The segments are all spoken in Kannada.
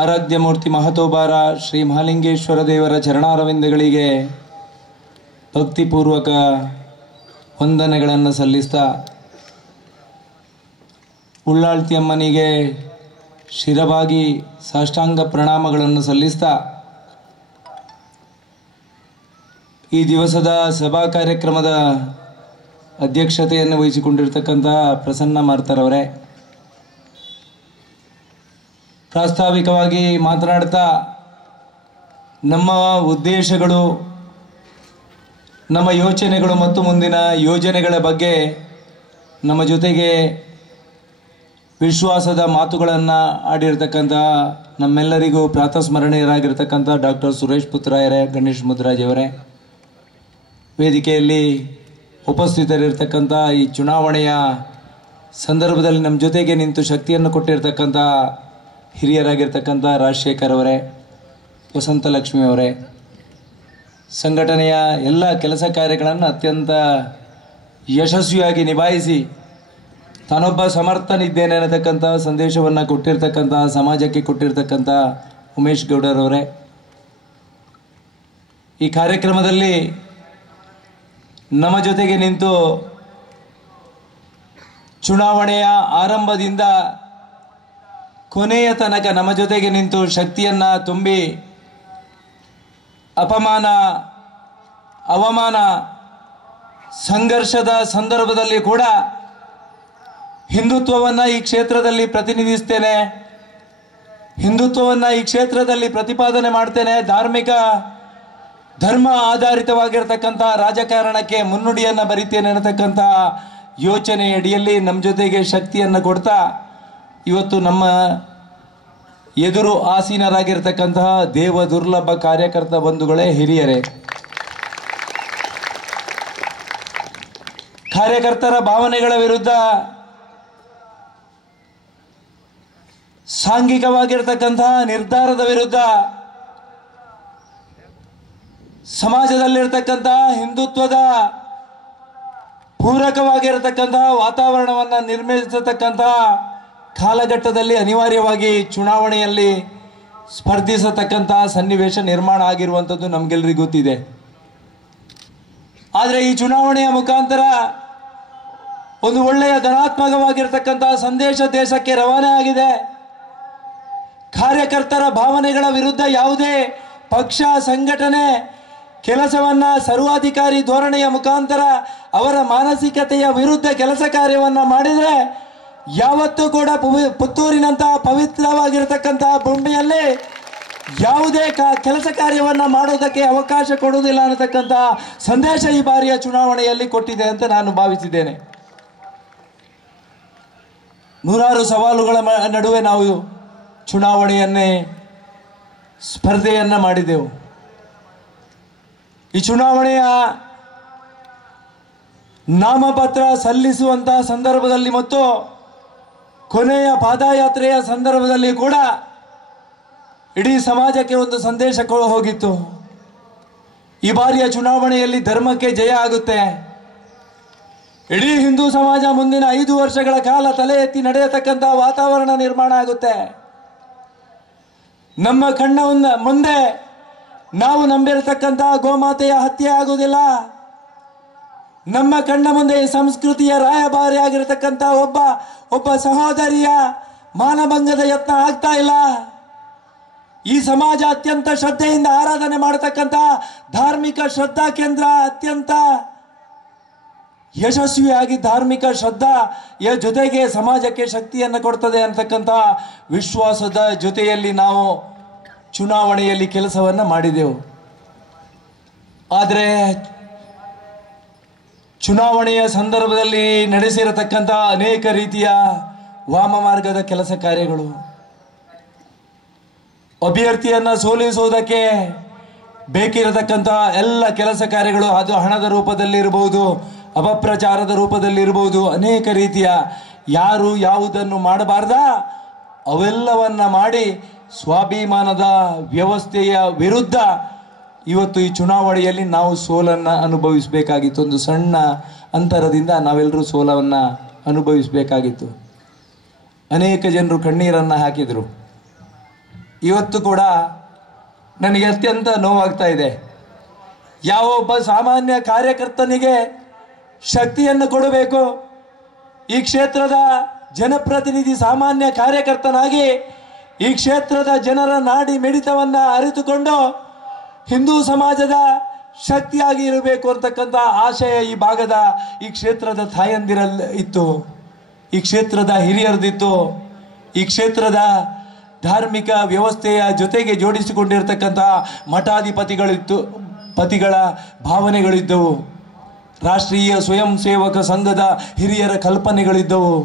ಆರಾಧ್ಯ ಮೂರ್ತಿ ಮಹತೋಬಾರ ಶ್ರೀ ಮಹಾಲಿಂಗೇಶ್ವರ ದೇವರ ಚರಣಾರವಿಂದಗಳಿಗೆ ಭಕ್ತಿಪೂರ್ವಕ ವಂದನೆಗಳನ್ನು ಸಲ್ಲಿಸ್ತಾ, ಉಳ್ಳಾಳ್ತಿ ಅಮ್ಮನಿಗೆ ಶಿರವಾಗಿ ಸಾಷ್ಟಾಂಗ ಪ್ರಣಾಮಗಳನ್ನು ಸಲ್ಲಿಸ್ತಾ, ಈ ದಿವಸದ ಸಭಾ ಕಾರ್ಯಕ್ರಮದ ಅಧ್ಯಕ್ಷತೆಯನ್ನು ವಹಿಸಿಕೊಂಡಿರ್ತಕ್ಕಂಥ ಪ್ರಸನ್ನ ಮಾರ್ತರವರೇ, ಪ್ರಾಸ್ತಾವಿಕವಾಗಿ ಮಾತನಾಡ್ತಾ ನಮ್ಮ ಉದ್ದೇಶಗಳು, ನಮ್ಮ ಯೋಚನೆಗಳು ಮತ್ತು ಮುಂದಿನ ಯೋಜನೆಗಳ ಬಗ್ಗೆ ನಮ್ಮ ಜೊತೆಗೆ ವಿಶ್ವಾಸದ ಮಾತುಗಳನ್ನು ಆಡಿರ್ತಕ್ಕಂಥ ನಮ್ಮೆಲ್ಲರಿಗೂ ಪ್ರಾತಸ್ಮರಣೀಯರಾಗಿರ್ತಕ್ಕಂಥ ಡಾಕ್ಟರ್ ಸುರೇಶ್ ಪುತ್ರರಾಯರೇ, ಗಣೇಶ್ ಮುದ್ರಾಜ್ ಅವರೇ, ವೇದಿಕೆಯಲ್ಲಿ ಉಪಸ್ಥಿತರಿರ್ತಕ್ಕಂಥ ಈ ಚುನಾವಣೆಯ ಸಂದರ್ಭದಲ್ಲಿ ನಮ್ಮ ಜೊತೆಗೆ ನಿಂತು ಶಕ್ತಿಯನ್ನು ಕೊಟ್ಟಿರ್ತಕ್ಕಂಥ ಹಿರಿಯರಾಗಿರ್ತಕ್ಕಂಥ ರಾಜಶೇಖರ್ ಅವರೇ, ವಸಂತಲಕ್ಷ್ಮಿ ಅವರೇ, ಸಂಘಟನೆಯ ಎಲ್ಲ ಕೆಲಸ ಕಾರ್ಯಗಳನ್ನು ಅತ್ಯಂತ ಯಶಸ್ವಿಯಾಗಿ ನಿಭಾಯಿಸಿ ತಾನೊಬ್ಬ ಸಮರ್ಥನಿದ್ದೇನೆ ಅನ್ನತಕ್ಕಂಥ ಸಂದೇಶವನ್ನು ಕೊಟ್ಟಿರ್ತಕ್ಕಂಥ, ಸಮಾಜಕ್ಕೆ ಕೊಟ್ಟಿರ್ತಕ್ಕಂಥ ಉಮೇಶ್ ಗೌಡರವರೇ, ಈ ಕಾರ್ಯಕ್ರಮದಲ್ಲಿ ನಮ್ಮ ಜೊತೆಗೆ ನಿಂತು ಚುನಾವಣೆಯ ಆರಂಭದಿಂದ ಕೊನೆಯ ತನಕ ನಮ್ಮ ಜೊತೆಗೆ ನಿಂತು ಶಕ್ತಿಯನ್ನು ತುಂಬಿ ಅಪಮಾನ, ಅವಮಾನ, ಸಂಘರ್ಷದ ಸಂದರ್ಭದಲ್ಲಿ ಕೂಡ ಹಿಂದುತ್ವವನ್ನು ಈ ಕ್ಷೇತ್ರದಲ್ಲಿ ಪ್ರತಿನಿಧಿಸ್ತೇನೆ, ಹಿಂದುತ್ವವನ್ನು ಈ ಕ್ಷೇತ್ರದಲ್ಲಿ ಪ್ರತಿಪಾದನೆ ಮಾಡ್ತೇನೆ, ಧರ್ಮ ಆಧಾರಿತವಾಗಿರ್ತಕ್ಕಂಥ ರಾಜಕಾರಣಕ್ಕೆ ಮುನ್ನುಡಿಯನ್ನು ಬರಿತೇನೆ ಅನ್ನತಕ್ಕಂಥ ಯೋಚನೆ ಅಡಿಯಲ್ಲಿ ನಮ್ಮ ಜೊತೆಗೆ ಶಕ್ತಿಯನ್ನು ಕೊಡ್ತಾ ಇವತ್ತು ನಮ್ಮ ಎದುರು ಆಸೀನರಾಗಿರ್ತಕ್ಕಂತಹ ದೇವ ದುರ್ಲಭ ಕಾರ್ಯಕರ್ತ ಬಂಧುಗಳೇ, ಹಿರಿಯರೇ, ಕಾರ್ಯಕರ್ತರ ಭಾವನೆಗಳ ವಿರುದ್ಧ ಸಾಂಘಿಕವಾಗಿರ್ತಕ್ಕಂತಹ ನಿರ್ಧಾರದ ವಿರುದ್ಧ ಸಮಾಜದಲ್ಲಿರ್ತಕ್ಕಂತಹ ಹಿಂದುತ್ವದ ಪೂರಕವಾಗಿರತಕ್ಕಂತಹ ವಾತಾವರಣವನ್ನು ನಿರ್ಮಿಸತಕ್ಕಂತಹ ಕಾಲಘಟ್ಟದಲ್ಲಿ ಅನಿವಾರ್ಯವಾಗಿ ಚುನಾವಣೆಯಲ್ಲಿ ಸ್ಪರ್ಧಿಸತಕ್ಕಂತಹ ಸನ್ನಿವೇಶ ನಿರ್ಮಾಣ ಆಗಿರುವಂಥದ್ದು ನಮಗೆಲ್ಲರಿಗೂ ಗೊತ್ತಿದೆ. ಆದರೆ ಈ ಚುನಾವಣೆಯ ಮುಖಾಂತರ ಒಂದು ಒಳ್ಳೆಯ ಧನಾತ್ಮಕವಾಗಿರ್ತಕ್ಕಂತಹ ಸಂದೇಶ ದೇಶಕ್ಕೆ ರವಾನೆ ಆಗಿದೆ. ಕಾರ್ಯಕರ್ತರ ಭಾವನೆಗಳ ವಿರುದ್ಧ ಯಾವುದೇ ಪಕ್ಷ, ಸಂಘಟನೆ ಕೆಲಸವನ್ನು ಸರ್ವಾಧಿಕಾರಿ ಧೋರಣೆಯ ಮುಖಾಂತರ ಅವರ ಮಾನಸಿಕತೆಯ ವಿರುದ್ಧ ಕೆಲಸ ಕಾರ್ಯವನ್ನು ಮಾಡಿದರೆ ಯಾವತ್ತೂ ಕೂಡ ಪುತ್ತೂರಿನಂತಹ ಪವಿತ್ರವಾಗಿರತಕ್ಕಂತಹ ಭೂಮಿಯಲ್ಲಿ ಯಾವುದೇ ಕೆಲಸ ಕಾರ್ಯವನ್ನು ಮಾಡೋದಕ್ಕೆ ಅವಕಾಶ ಕೊಡುವುದಿಲ್ಲ ಅನ್ನತಕ್ಕಂಥ ಸಂದೇಶ ಈ ಬಾರಿಯ ಚುನಾವಣೆಯಲ್ಲಿ ಕೊಟ್ಟಿದೆ ಅಂತ ನಾನು ಭಾವಿಸಿದ್ದೇನೆ. ನೂರಾರು ಸವಾಲುಗಳ ನಡುವೆ ನಾವು ಚುನಾವಣೆಯನ್ನೇ ಸ್ಪರ್ಧೆಯನ್ನು ಮಾಡಿದೆವು. ಈ ಚುನಾವಣೆಯ ನಾಮಪತ್ರ ಸಲ್ಲಿಸುವಂತಹ ಸಂದರ್ಭದಲ್ಲಿ ಮತ್ತು ಕೊನೆಯ ಪಾದಯಾತ್ರೆಯ ಸಂದರ್ಭದಲ್ಲಿ ಕೂಡ ಇಡೀ ಸಮಾಜಕ್ಕೆ ಒಂದು ಸಂದೇಶ ಹೋಗಿತ್ತು. ಈ ಬಾರಿಯ ಚುನಾವಣೆಯಲ್ಲಿ ಧರ್ಮಕ್ಕೆ ಜಯ ಆಗುತ್ತೆ, ಇಡೀ ಹಿಂದೂ ಸಮಾಜ ಮುಂದಿನ 5 ವರ್ಷಗಳ ಕಾಲ ತಲೆ ಎತ್ತಿ ನಡೆಯತಕ್ಕಂತಹ ವಾತಾವರಣ ನಿರ್ಮಾಣ ಆಗುತ್ತೆ. ನಮ್ಮ ಕಣ್ಣ ಮುಂದೆ ನಾವು ನಂಬಿರತಕ್ಕಂತಹ ಗೋಮಾತೆಯ ಹತ್ಯೆ ಆಗುವುದಿಲ್ಲ. ನಮ್ಮ ಕಣ್ಣ ಮುಂದೆ ಸಂಸ್ಕೃತಿಯ ರಾಯಭಾರಿ ಆಗಿರತಕ್ಕಂಥ ಒಬ್ಬ ಸಹೋದರಿಯ ಮಾನಭಂಗದ ಯತ್ನ ಆಗ್ತಾ ಇಲ್ಲ. ಈ ಸಮಾಜ ಅತ್ಯಂತ ಶ್ರದ್ಧೆಯಿಂದ ಆರಾಧನೆ ಮಾಡತಕ್ಕಂಥ ಧಾರ್ಮಿಕ ಶ್ರದ್ಧಾ ಕೇಂದ್ರ ಅತ್ಯಂತ ಯಶಸ್ವಿಯಾಗಿ ಧಾರ್ಮಿಕ ಶ್ರದ್ಧೆಯ ಜೊತೆಗೆ ಸಮಾಜಕ್ಕೆ ಶಕ್ತಿಯನ್ನು ಕೊಡ್ತದೆ ಅಂತಕ್ಕಂಥ ವಿಶ್ವಾಸದ ಜೊತೆಯಲ್ಲಿ ನಾವು ಚುನಾವಣೆಯಲ್ಲಿ ಕೆಲಸವನ್ನು ಮಾಡಿದೆವು. ಆದರೆ ಚುನಾವಣೆಯ ಸಂದರ್ಭದಲ್ಲಿ ನಡೆಸಿರತಕ್ಕಂಥ ಅನೇಕ ರೀತಿಯ ವಾಮಮಾರ್ಗದ ಕೆಲಸ ಕಾರ್ಯಗಳು, ಅಭ್ಯರ್ಥಿಯನ್ನು ಸೋಲಿಸುವುದಕ್ಕೆ ಬೇಕಿರತಕ್ಕಂಥ ಎಲ್ಲ ಕೆಲಸ ಕಾರ್ಯಗಳು, ಅದು ಹಣದ ರೂಪದಲ್ಲಿ ಇರಬಹುದು, ಅಪಪ್ರಚಾರದ ರೂಪದಲ್ಲಿ ಇರಬಹುದು, ಅನೇಕ ರೀತಿಯ ಯಾರು ಯಾವುದನ್ನು ಮಾಡಬಾರ್ದ ಅವೆಲ್ಲವನ್ನ ಮಾಡಿ ಸ್ವಾಭಿಮಾನದ ವ್ಯವಸ್ಥೆಯ ವಿರುದ್ಧ ಇವತ್ತು ಈ ಚುನಾವಣೆಯಲ್ಲಿ ನಾವು ಸೋಲನ್ನು ಅನುಭವಿಸಬೇಕಾಗಿತ್ತು. ಒಂದು ಸಣ್ಣ ಅಂತರದಿಂದ ನಾವೆಲ್ಲರೂ ಸೋಲವನ್ನು ಅನುಭವಿಸಬೇಕಾಗಿತ್ತು. ಅನೇಕ ಜನರು ಕಣ್ಣೀರನ್ನು ಹಾಕಿದರು. ಇವತ್ತು ಕೂಡ ನನಗೆ ಅತ್ಯಂತ ನೋವಾಗ್ತಾ ಇದೆ. ಯಾವ ಒಬ್ಬ ಸಾಮಾನ್ಯ ಕಾರ್ಯಕರ್ತನಿಗೆ ಶಕ್ತಿಯನ್ನು ಕೊಡಬೇಕು, ಈ ಕ್ಷೇತ್ರದ ಜನಪ್ರತಿನಿಧಿ ಸಾಮಾನ್ಯ ಕಾರ್ಯಕರ್ತನಾಗಿ ಈ ಕ್ಷೇತ್ರದ ಜನರ ನಾಡಿ ಮಿಡಿತವನ್ನು ಅರಿತುಕೊಂಡು ಹಿಂದೂ ಸಮಾಜದ ಶಕ್ತಿಯಾಗಿ ಇರಬೇಕು ಅಂತಕ್ಕಂಥ ಆಶಯ ಈ ಭಾಗದ ಈ ಕ್ಷೇತ್ರದ ತಾಯಂದಿರಲ್ಲಿ ಇತ್ತು, ಈ ಕ್ಷೇತ್ರದ ಹಿರಿಯರದಿತ್ತು, ಈ ಕ್ಷೇತ್ರದ ಧಾರ್ಮಿಕ ವ್ಯವಸ್ಥೆಯ ಜೊತೆಗೆ ಜೋಡಿಸಿಕೊಂಡಿರ್ತಕ್ಕಂಥ ಪತಿಗಳ ಭಾವನೆಗಳಿದ್ದವು, ರಾಷ್ಟ್ರೀಯ ಸ್ವಯಂ ಸೇವಕ ಸಂಘದ ಹಿರಿಯರ ಕಲ್ಪನೆಗಳಿದ್ದವು,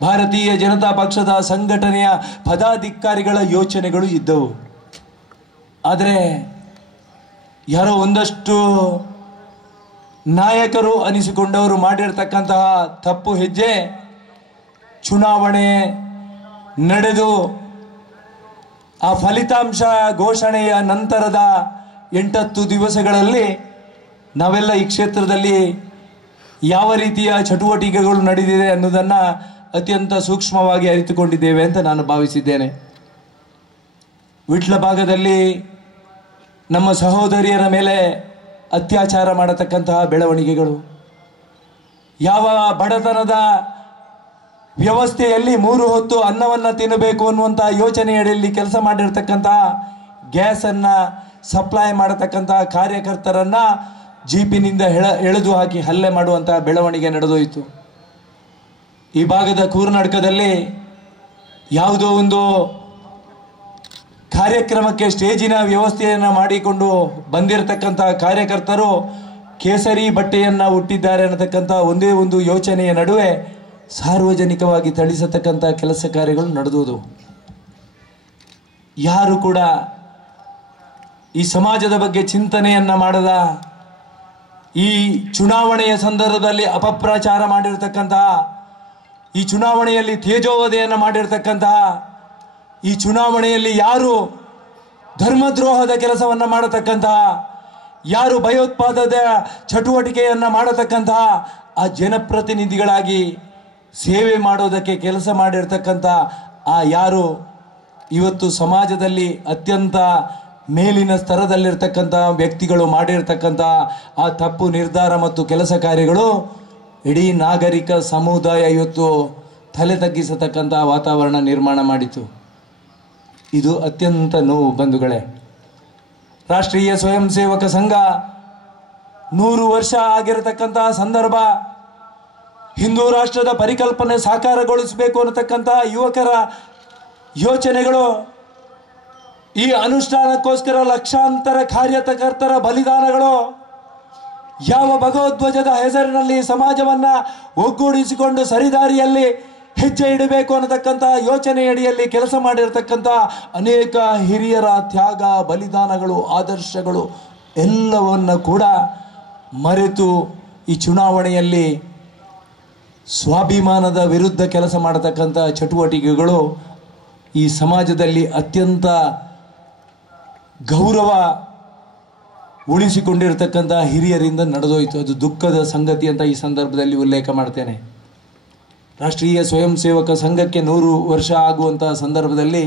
ಭಾರತೀಯ ಜನತಾ ಪಕ್ಷದ ಸಂಘಟನೆಯ ಪದಾಧಿಕಾರಿಗಳ ಯೋಚನೆಗಳು ಇದ್ದವು. ಆದರೆ ಯಾರೋ ಒಂದಷ್ಟು ನಾಯಕರು ಅನಿಸಿಕೊಂಡವರು ಮಾಡಿರ್ತಕ್ಕಂತಹ ತಪ್ಪು ಹೆಜ್ಜೆ, ಚುನಾವಣೆ ನಡೆದು ಆ ಫಲಿತಾಂಶ ಘೋಷಣೆಯ ನಂತರದ 8-10 ದಿವಸಗಳಲ್ಲಿ ನಾವೆಲ್ಲ ಈ ಕ್ಷೇತ್ರದಲ್ಲಿ ಯಾವ ರೀತಿಯ ಚಟುವಟಿಕೆಗಳು ನಡೆದಿದೆ ಅನ್ನೋದನ್ನು ಅತ್ಯಂತ ಸೂಕ್ಷ್ಮವಾಗಿ ಅರಿತುಕೊಂಡಿದ್ದೇವೆ ಅಂತ ನಾನು ಭಾವಿಸಿದ್ದೇನೆ. ವಿಟ್ಲ ಭಾಗದಲ್ಲಿ ನಮ್ಮ ಸಹೋದರಿಯರ ಮೇಲೆ ಅತ್ಯಾಚಾರ ಮಾಡತಕ್ಕಂತಹ ಬೆಳವಣಿಗೆಗಳು, ಯಾವ ಬಡತನದ ವ್ಯವಸ್ಥೆಯಲ್ಲಿ 3 ಹೊತ್ತು ಅನ್ನವನ್ನು ತಿನ್ನಬೇಕು ಅನ್ನುವಂಥ ಯೋಚನೆಯಡಿಯಲ್ಲಿ ಕೆಲಸ ಮಾಡಿರ್ತಕ್ಕಂತಹ ಗ್ಯಾಸನ್ನು ಸಪ್ಲೈ ಮಾಡತಕ್ಕಂತಹ ಕಾರ್ಯಕರ್ತರನ್ನು ಜೀಪಿನಿಂದ ಎಳೆದು ಹಾಕಿ ಹಲ್ಲೆ ಮಾಡುವಂತಹ ಬೆಳವಣಿಗೆ ನಡೆದೋಯಿತು. ಈ ಭಾಗದ ಕೂರ್ನಾಟಕದಲ್ಲಿ ಯಾವುದೋ ಒಂದು ಕಾರ್ಯಕ್ರಮಕ್ಕೆ ಸ್ಟೇಜಿನ ವ್ಯವಸ್ಥೆಯನ್ನು ಮಾಡಿಕೊಂಡು ಬಂದಿರತಕ್ಕಂತಹ ಕಾರ್ಯಕರ್ತರು ಕೇಸರಿ ಬಟ್ಟೆಯನ್ನು ಹುಟ್ಟಿದ್ದಾರೆ ಅನ್ನತಕ್ಕಂಥ ಒಂದೇ ಒಂದು ಯೋಚನೆಯ ನಡುವೆ ಸಾರ್ವಜನಿಕವಾಗಿ ಥಳಿಸತಕ್ಕಂಥ ಕೆಲಸ ಕಾರ್ಯಗಳು ನಡೆದುವುದು. ಯಾರು ಕೂಡ ಈ ಸಮಾಜದ ಬಗ್ಗೆ ಚಿಂತನೆಯನ್ನು ಮಾಡದ, ಈ ಚುನಾವಣೆಯ ಸಂದರ್ಭದಲ್ಲಿ ಅಪಪ್ರಚಾರ ಮಾಡಿರ್ತಕ್ಕಂತಹ, ಈ ಚುನಾವಣೆಯಲ್ಲಿ ತೇಜೋವಧೆಯನ್ನು ಮಾಡಿರ್ತಕ್ಕಂತಹ, ಈ ಚುನಾವಣೆಯಲ್ಲಿ ಯಾರು ಧರ್ಮದ್ರೋಹದ ಕೆಲಸವನ್ನು ಮಾಡತಕ್ಕಂತಹ, ಯಾರು ಭಯೋತ್ಪಾದದ ಚಟುವಟಿಕೆಯನ್ನು ಮಾಡತಕ್ಕಂತಹ ಆ ಜನಪ್ರತಿನಿಧಿಗಳಾಗಿ ಸೇವೆ ಮಾಡೋದಕ್ಕೆ ಕೆಲಸ ಮಾಡಿರ್ತಕ್ಕಂಥ ಆ ಯಾರು ಇವತ್ತು ಸಮಾಜದಲ್ಲಿ ಅತ್ಯಂತ ಮೇಲಿನ ಸ್ತರದಲ್ಲಿರ್ತಕ್ಕಂಥ ವ್ಯಕ್ತಿಗಳು ಮಾಡಿರ್ತಕ್ಕಂಥ ಆ ತಪ್ಪು ನಿರ್ಧಾರ ಮತ್ತು ಕೆಲಸ ಕಾರ್ಯಗಳು ಇಡೀ ನಾಗರಿಕ ಸಮುದಾಯ ಇವತ್ತು ತಲೆ ತಗ್ಗಿಸತಕ್ಕಂಥ ವಾತಾವರಣ ನಿರ್ಮಾಣ ಮಾಡಿತು. ಇದು ಅತ್ಯಂತ ನೋವು ಬಂಧುಗಳೇ. ರಾಷ್ಟ್ರೀಯ ಸ್ವಯಂ ಸೇವಕ ಸಂಘ 100 ವರ್ಷ ಆಗಿರತಕ್ಕಂತಹ ಸಂದರ್ಭ, ಹಿಂದೂ ರಾಷ್ಟ್ರದ ಪರಿಕಲ್ಪನೆ ಸಾಕಾರಗೊಳಿಸಬೇಕು ಅನ್ನತಕ್ಕಂಥ ಯುವಕರ ಯೋಚನೆಗಳು, ಈ ಅನುಷ್ಠಾನಕ್ಕೋಸ್ಕರ ಲಕ್ಷಾಂತರ ಕಾರ್ಯಕರ್ತರ ಬಲಿದಾನಗಳು, ಯಾವ ಭಗವಧ್ವಜದ ಹೆಸರಿನಲ್ಲಿ ಸಮಾಜವನ್ನು ಒಗ್ಗೂಡಿಸಿಕೊಂಡು ಸರಿದಾರಿಯಲ್ಲಿ ಹೆಜ್ಜೆ ಇಡಬೇಕು ಅನ್ನತಕ್ಕಂಥ ಯೋಚನೆಯಡಿಯಲ್ಲಿ ಕೆಲಸ ಮಾಡಿರ್ತಕ್ಕಂಥ ಅನೇಕ ಹಿರಿಯರ ತ್ಯಾಗ, ಬಲಿದಾನಗಳು, ಆದರ್ಶಗಳು ಎಲ್ಲವನ್ನು ಕೂಡ ಮರೆತು ಈ ಚುನಾವಣೆಯಲ್ಲಿ ಸ್ವಾಭಿಮಾನದ ವಿರುದ್ಧ ಕೆಲಸ ಮಾಡತಕ್ಕಂಥ ಚಟುವಟಿಕೆಗಳು ಈ ಸಮಾಜದಲ್ಲಿ ಅತ್ಯಂತ ಗೌರವ ಉಳಿಸಿಕೊಂಡಿರತಕ್ಕಂಥ ಹಿರಿಯರಿಂದ ನಡೆದೋಯ್ತು. ಅದು ದುಃಖದ ಸಂಗತಿ ಅಂತ ಈ ಸಂದರ್ಭದಲ್ಲಿ ಉಲ್ಲೇಖ ಮಾಡ್ತೇನೆ. ರಾಷ್ಟ್ರೀಯ ಸ್ವಯಂ ಸೇವಕ ಸಂಘಕ್ಕೆ 100 ವರ್ಷ ಆಗುವಂತಹ ಸಂದರ್ಭದಲ್ಲಿ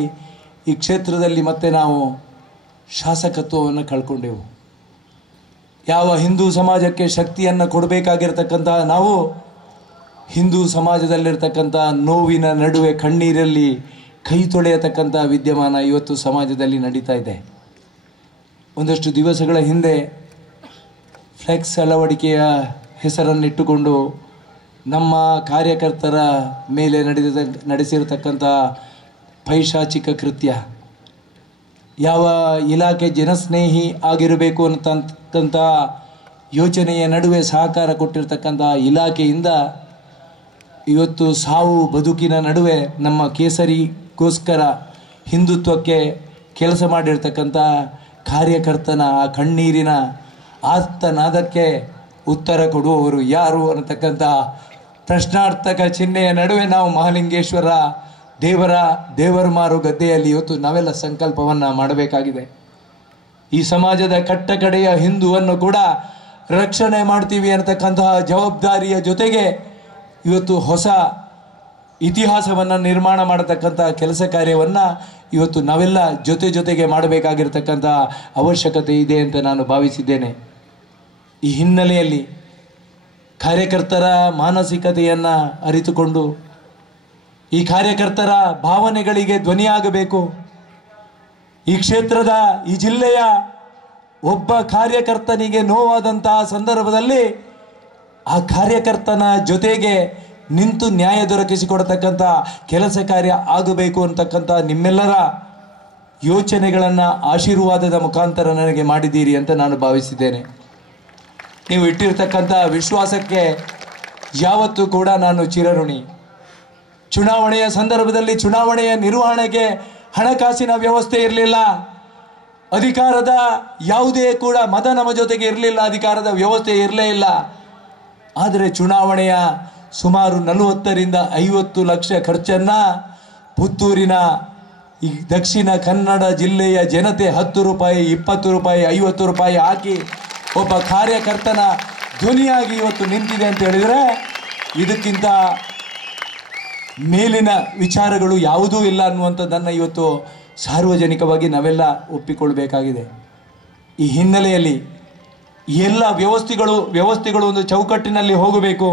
ಈ ಕ್ಷೇತ್ರದಲ್ಲಿ ಮತ್ತೆ ನಾವು ಶಾಸಕತ್ವವನ್ನು ಕಳ್ಕೊಂಡೆವು. ಯಾವ ಹಿಂದೂ ಸಮಾಜಕ್ಕೆ ಶಕ್ತಿಯನ್ನು ಕೊಡಬೇಕಾಗಿರ್ತಕ್ಕಂತಹ ನಾವು ಹಿಂದೂ ಸಮಾಜದಲ್ಲಿರ್ತಕ್ಕಂಥ ನೋವಿನ ನಡುವೆ ಕಣ್ಣೀರಲ್ಲಿ ಕೈ ತೊಳೆಯತಕ್ಕಂಥ ವಿದ್ಯಮಾನ ಇವತ್ತು ಸಮಾಜದಲ್ಲಿ ನಡೀತಾ ಇದೆ. ಒಂದಷ್ಟು ದಿವಸಗಳ ಹಿಂದೆ ಫ್ಲೆಕ್ಸ್ ಅಳವಡಿಕೆಯ ಹೆಸರನ್ನಿಟ್ಟುಕೊಂಡು ನಮ್ಮ ಕಾರ್ಯಕರ್ತರ ಮೇಲೆ ನಡೆಸಿರತಕ್ಕಂಥ ಪೈಶಾಚಿಕ ಕೃತ್ಯ, ಯಾವ ಇಲಾಖೆ ಜನಸ್ನೇಹಿ ಆಗಿರಬೇಕು ಅನ್ನತಕ್ಕಂಥ ಯೋಚನೆಯ ನಡುವೆ ಸಹಕಾರ ಕೊಟ್ಟಿರ್ತಕ್ಕಂಥ ಇಲಾಖೆಯಿಂದ ಇವತ್ತು ಸಾವು ಬದುಕಿನ ನಡುವೆ ನಮ್ಮ ಕೇಸರಿಗೋಸ್ಕರ ಹಿಂದುತ್ವಕ್ಕೆ ಕೆಲಸ ಮಾಡಿರ್ತಕ್ಕಂಥ ಕಾರ್ಯಕರ್ತನ ಆ ಕಣ್ಣೀರಿನ ಆರ್ತನಾದಕ್ಕೆ ಉತ್ತರ ಕೊಡುವವರು ಯಾರು ಅನ್ನತಕ್ಕಂಥ ಪ್ರಶ್ನಾರ್ಥಕ ಚಿಹ್ನೆಯ ನಡುವೆ ನಾವು ಮಹಾಲಿಂಗೇಶ್ವರ ದೇವರ ಮಾರು ಗದ್ದೆಯಲ್ಲಿ ಇವತ್ತು ನಾವೆಲ್ಲ ಸಂಕಲ್ಪವನ್ನು ಮಾಡಬೇಕಾಗಿದೆ. ಈ ಸಮಾಜದ ಕಟ್ಟಕಡೆಯ ಹಿಂದುವನ್ನು ಕೂಡ ರಕ್ಷಣೆ ಮಾಡ್ತೀವಿ ಅನ್ನತಕ್ಕಂತಹ ಜವಾಬ್ದಾರಿಯ ಜೊತೆಗೆ ಇವತ್ತು ಹೊಸ ಇತಿಹಾಸವನ್ನು ನಿರ್ಮಾಣ ಮಾಡತಕ್ಕಂಥ ಕೆಲಸ ಕಾರ್ಯವನ್ನು ಇವತ್ತು ನಾವೆಲ್ಲ ಜೊತೆಗೆ ಮಾಡಬೇಕಾಗಿರ್ತಕ್ಕಂಥ ಅವಶ್ಯಕತೆ ಇದೆ ಅಂತ ನಾನು ಭಾವಿಸಿದ್ದೇನೆ. ಈ ಹಿನ್ನೆಲೆಯಲ್ಲಿ ಕಾರ್ಯಕರ್ತರ ಮಾನಸಿಕತೆಯನ್ನು ಅರಿತುಕೊಂಡು ಈ ಕಾರ್ಯಕರ್ತರ ಭಾವನೆಗಳಿಗೆ ಧ್ವನಿಯಾಗಬೇಕು. ಈ ಕ್ಷೇತ್ರದ ಈ ಜಿಲ್ಲೆಯ ಒಬ್ಬ ಕಾರ್ಯಕರ್ತನಿಗೆ ನೋವಾದಂತಹ ಸಂದರ್ಭದಲ್ಲಿ ಆ ಕಾರ್ಯಕರ್ತನ ಜೊತೆಗೆ ನಿಂತು ನ್ಯಾಯ ದೊರಕಿಸಿಕೊಡತಕ್ಕಂಥ ಕೆಲಸ ಕಾರ್ಯ ಆಗಬೇಕು ಅಂತಕ್ಕಂಥ ನಿಮ್ಮೆಲ್ಲರ ಯೋಚನೆಗಳನ್ನು ಆಶೀರ್ವಾದದ ಮುಖಾಂತರ ನನಗೆ ಮಾಡಿದ್ದೀರಿ ಅಂತ ನಾನು ಭಾವಿಸಿದ್ದೇನೆ. ನೀವು ಇಟ್ಟಿರ್ತಕ್ಕಂಥ ವಿಶ್ವಾಸಕ್ಕೆ ಯಾವತ್ತೂ ಕೂಡ ನಾನು ಚಿರಋಣಿ. ಚುನಾವಣೆಯ ಸಂದರ್ಭದಲ್ಲಿ ಚುನಾವಣೆಯ ನಿರ್ವಹಣೆಗೆ ಹಣಕಾಸಿನ ವ್ಯವಸ್ಥೆ ಇರಲಿಲ್ಲ, ಅಧಿಕಾರದ ಯಾವುದೇ ಕೂಡ ಮತ ನಮ್ಮ ಜೊತೆಗೆ ಇರಲಿಲ್ಲ, ಅಧಿಕಾರದ ವ್ಯವಸ್ಥೆ ಇರಲೇ ಇಲ್ಲ. ಆದರೆ ಚುನಾವಣೆಯ ಸುಮಾರು 40ರಿಂದ 50 ಲಕ್ಷ ಖರ್ಚನ್ನು ಪುತ್ತೂರಿನ ಈ ದಕ್ಷಿಣ ಕನ್ನಡ ಜಿಲ್ಲೆಯ ಜನತೆ 10 ರೂಪಾಯಿ, 20 ರೂಪಾಯಿ, 50 ರೂಪಾಯಿ ಹಾಕಿ ಒಬ್ಬ ಕಾರ್ಯಕರ್ತನ ಧ್ವನಿಯಾಗಿ ಇವತ್ತು ನಿಂತಿದೆ ಅಂತ ಹೇಳಿದರೆ ಇದಕ್ಕಿಂತ ಮೇಲಿನ ವಿಚಾರಗಳು ಯಾವುದೂ ಇಲ್ಲ ಅನ್ನುವಂಥದ್ದನ್ನು ಇವತ್ತು ಸಾರ್ವಜನಿಕವಾಗಿ ನಾವೆಲ್ಲ ಒಪ್ಪಿಕೊಳ್ಬೇಕಾಗಿದೆ. ಈ ಹಿನ್ನೆಲೆಯಲ್ಲಿ ಎಲ್ಲ ವ್ಯವಸ್ಥೆಗಳು ಒಂದು ಚೌಕಟ್ಟಿನಲ್ಲಿ ಹೋಗಬೇಕು.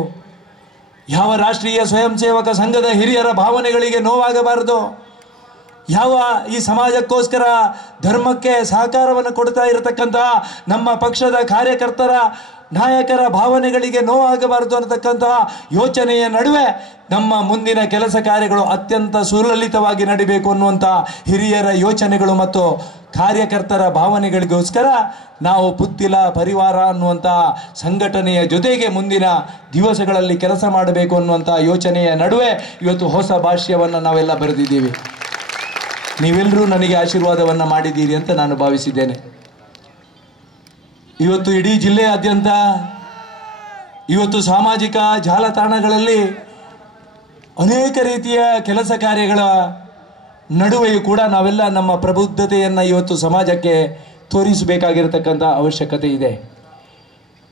ಯಾವ ರಾಷ್ಟ್ರೀಯ ಸ್ವಯಂ ಸೇವಕ ಸಂಘದ ಹಿರಿಯರ ಭಾವನೆಗಳಿಗೆ ನೋವಾಗಬಾರದು, ಯಾವ ಈ ಸಮಾಜಕ್ಕೋಸ್ಕರ ಧರ್ಮಕ್ಕೆ ಸಹಕಾರವನ್ನು ಕೊಡ್ತಾ ಇರತಕ್ಕಂಥ ನಮ್ಮ ಪಕ್ಷದ ಕಾರ್ಯಕರ್ತರ ನಾಯಕರ ಭಾವನೆಗಳಿಗೆ ನೋವಾಗಬಾರದು ಅನ್ನತಕ್ಕಂತಹ ಯೋಚನೆಯ ನಡುವೆ ನಮ್ಮ ಮುಂದಿನ ಕೆಲಸ ಕಾರ್ಯಗಳು ಅತ್ಯಂತ ಸುಲಲಿತವಾಗಿ ನಡಿಬೇಕು ಅನ್ನುವಂಥ ಹಿರಿಯರ ಯೋಚನೆಗಳು ಮತ್ತು ಕಾರ್ಯಕರ್ತರ ಭಾವನೆಗಳಿಗೋಸ್ಕರ ನಾವು ಪುತ್ತಿಲ ಪರಿವಾರ ಅನ್ನುವಂಥ ಸಂಘಟನೆಯ ಜೊತೆಗೆ ಮುಂದಿನ ದಿವಸಗಳಲ್ಲಿ ಕೆಲಸ ಮಾಡಬೇಕು ಅನ್ನುವಂಥ ಯೋಚನೆಯ ನಡುವೆ ಇವತ್ತು ಹೊಸ ಭಾಷ್ಯವನ್ನು ನಾವೆಲ್ಲ ಬರೆದಿದ್ದೀವಿ. ನೀವೆಲ್ಲರೂ ನನಗೆ ಆಶೀರ್ವಾದವನ್ನು ಮಾಡಿದ್ದೀರಿ ಅಂತ ನಾನು ಭಾವಿಸಿದ್ದೇನೆ. ಇವತ್ತು ಇಡೀ ಜಿಲ್ಲೆಯಾದ್ಯಂತ ಇವತ್ತು ಸಾಮಾಜಿಕ ಜಾಲತಾಣಗಳಲ್ಲಿ ಅನೇಕ ರೀತಿಯ ಕೆಲಸ ಕಾರ್ಯಗಳ ನಡುವೆಯೂ ಕೂಡ ನಾವೆಲ್ಲ ನಮ್ಮ ಪ್ರಬುದ್ಧತೆಯನ್ನು ಇವತ್ತು ಸಮಾಜಕ್ಕೆ ತೋರಿಸಬೇಕಾಗಿರತಕ್ಕಂಥ ಅವಶ್ಯಕತೆ ಇದೆ.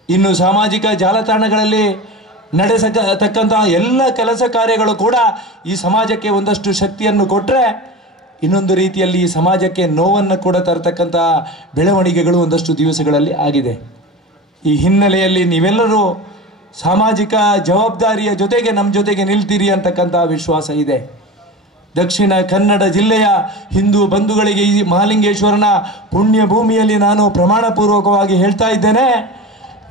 ಇನ್ನು ಸಾಮಾಜಿಕ ಜಾಲತಾಣಗಳಲ್ಲಿ ನಡೆಸತಕ್ಕಂಥ ಎಲ್ಲ ಕೆಲಸ ಕಾರ್ಯಗಳು ಕೂಡ ಈ ಸಮಾಜಕ್ಕೆ ಒಂದಷ್ಟು ಶಕ್ತಿಯನ್ನು ಕೊಟ್ಟರೆ ಇನ್ನೊಂದು ರೀತಿಯಲ್ಲಿ ಈ ಸಮಾಜಕ್ಕೆ ನೋವನ್ನು ಕೂಡ ತರತಕ್ಕಂಥ ಬೆಳವಣಿಗೆಗಳು ಒಂದಷ್ಟು ದಿವಸಗಳಲ್ಲಿ ಆಗಿದೆ. ಈ ಹಿನ್ನೆಲೆಯಲ್ಲಿ ನೀವೆಲ್ಲರೂ ಸಾಮಾಜಿಕ ಜವಾಬ್ದಾರಿಯ ಜೊತೆಗೆ ನಮ್ಮ ಜೊತೆಗೆ ನಿಲ್ತೀರಿ ಅಂತಕ್ಕಂಥ ವಿಶ್ವಾಸ ಇದೆ. ದಕ್ಷಿಣ ಕನ್ನಡ ಜಿಲ್ಲೆಯ ಹಿಂದೂ ಬಂಧುಗಳಿಗೆ ಈ ಮಹಾಲಿಂಗೇಶ್ವರನ ಪುಣ್ಯ ಭೂಮಿಯಲ್ಲಿ ನಾನು ಪ್ರಮಾಣಪೂರ್ವಕವಾಗಿ ಹೇಳ್ತಾ ಇದ್ದೇನೆ,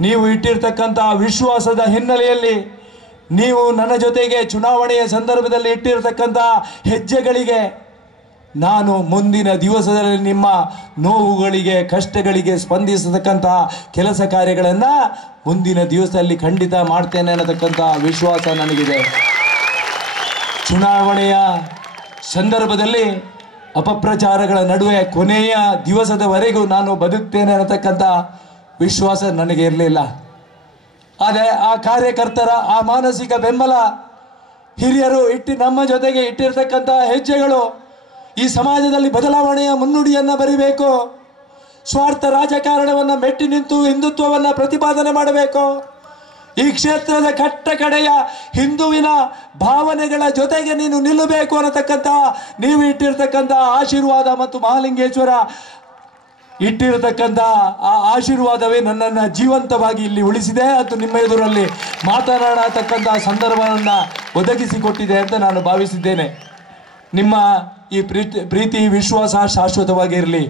ನೀವು ಇಟ್ಟಿರ್ತಕ್ಕಂಥ ವಿಶ್ವಾಸದ ಹಿನ್ನೆಲೆಯಲ್ಲಿ ನೀವು ನನ್ನ ಜೊತೆಗೆ ಚುನಾವಣೆಯ ಸಂದರ್ಭದಲ್ಲಿ ಇಟ್ಟಿರ್ತಕ್ಕಂಥ ಹೆಜ್ಜೆಗಳಿಗೆ ನಾನು ಮುಂದಿನ ದಿವಸದಲ್ಲಿ ನಿಮ್ಮ ನೋವುಗಳಿಗೆ ಕಷ್ಟಗಳಿಗೆ ಸ್ಪಂದಿಸತಕ್ಕಂತಹ ಕೆಲಸ ಕಾರ್ಯಗಳನ್ನು ಮುಂದಿನ ದಿವಸದಲ್ಲಿ ಖಂಡಿತ ಮಾಡ್ತೇನೆ ಅನ್ನತಕ್ಕಂಥ ವಿಶ್ವಾಸ ನನಗಿದೆ. ಚುನಾವಣೆಯ ಸಂದರ್ಭದಲ್ಲಿ ಅಪಪ್ರಚಾರಗಳ ನಡುವೆ ಕೊನೆಯ ದಿವಸದವರೆಗೂ ನಾನು ಬದುಕ್ತೇನೆ ಅನ್ನತಕ್ಕಂಥ ವಿಶ್ವಾಸ ನನಗೆ ಇರಲಿಲ್ಲ. ಆದರೆ ಆ ಕಾರ್ಯಕರ್ತರ ಆ ಮಾನಸಿಕ ಬೆಂಬಲ, ಹಿರಿಯರು ನಮ್ಮ ಜೊತೆಗೆ ಇಟ್ಟಿರ್ತಕ್ಕಂಥ ಹೆಜ್ಜೆಗಳು ಈ ಸಮಾಜದಲ್ಲಿ ಬದಲಾವಣೆಯ ಮುನ್ನುಡಿಯನ್ನು ಬರಿಬೇಕು. ಸ್ವಾರ್ಥ ರಾಜಕಾರಣವನ್ನು ಮೆಟ್ಟಿ ನಿಂತು ಹಿಂದುತ್ವವನ್ನು ಪ್ರತಿಪಾದನೆ ಮಾಡಬೇಕು. ಈ ಕ್ಷೇತ್ರದ ಕಡೆಯ ಹಿಂದುವಿನ ಭಾವನೆಗಳ ಜೊತೆಗೆ ನೀನು ನಿಲ್ಲಬೇಕು ಅನ್ನತಕ್ಕಂಥ ನೀವು ಇಟ್ಟಿರ್ತಕ್ಕಂಥ ಆಶೀರ್ವಾದ ಮತ್ತು ಮಹಾಲಿಂಗೇಶ್ವರ ಇಟ್ಟಿರತಕ್ಕಂಥ ಆ ಆಶೀರ್ವಾದವೇ ನನ್ನನ್ನು ಜೀವಂತವಾಗಿ ಇಲ್ಲಿ ಉಳಿಸಿದೆ. ಅದು ನಿಮ್ಮ ಎದುರಲ್ಲಿ ಮಾತನಾಡತಕ್ಕಂಥ ಸಂದರ್ಭವನ್ನು ಒದಗಿಸಿಕೊಟ್ಟಿದೆ ಅಂತ ನಾನು ಭಾವಿಸಿದ್ದೇನೆ. ನಿಮ್ಮ ಈ ಪ್ರೀತಿ ವಿಶ್ವಾಸ ಶಾಶ್ವತವಾಗಿರಲಿ.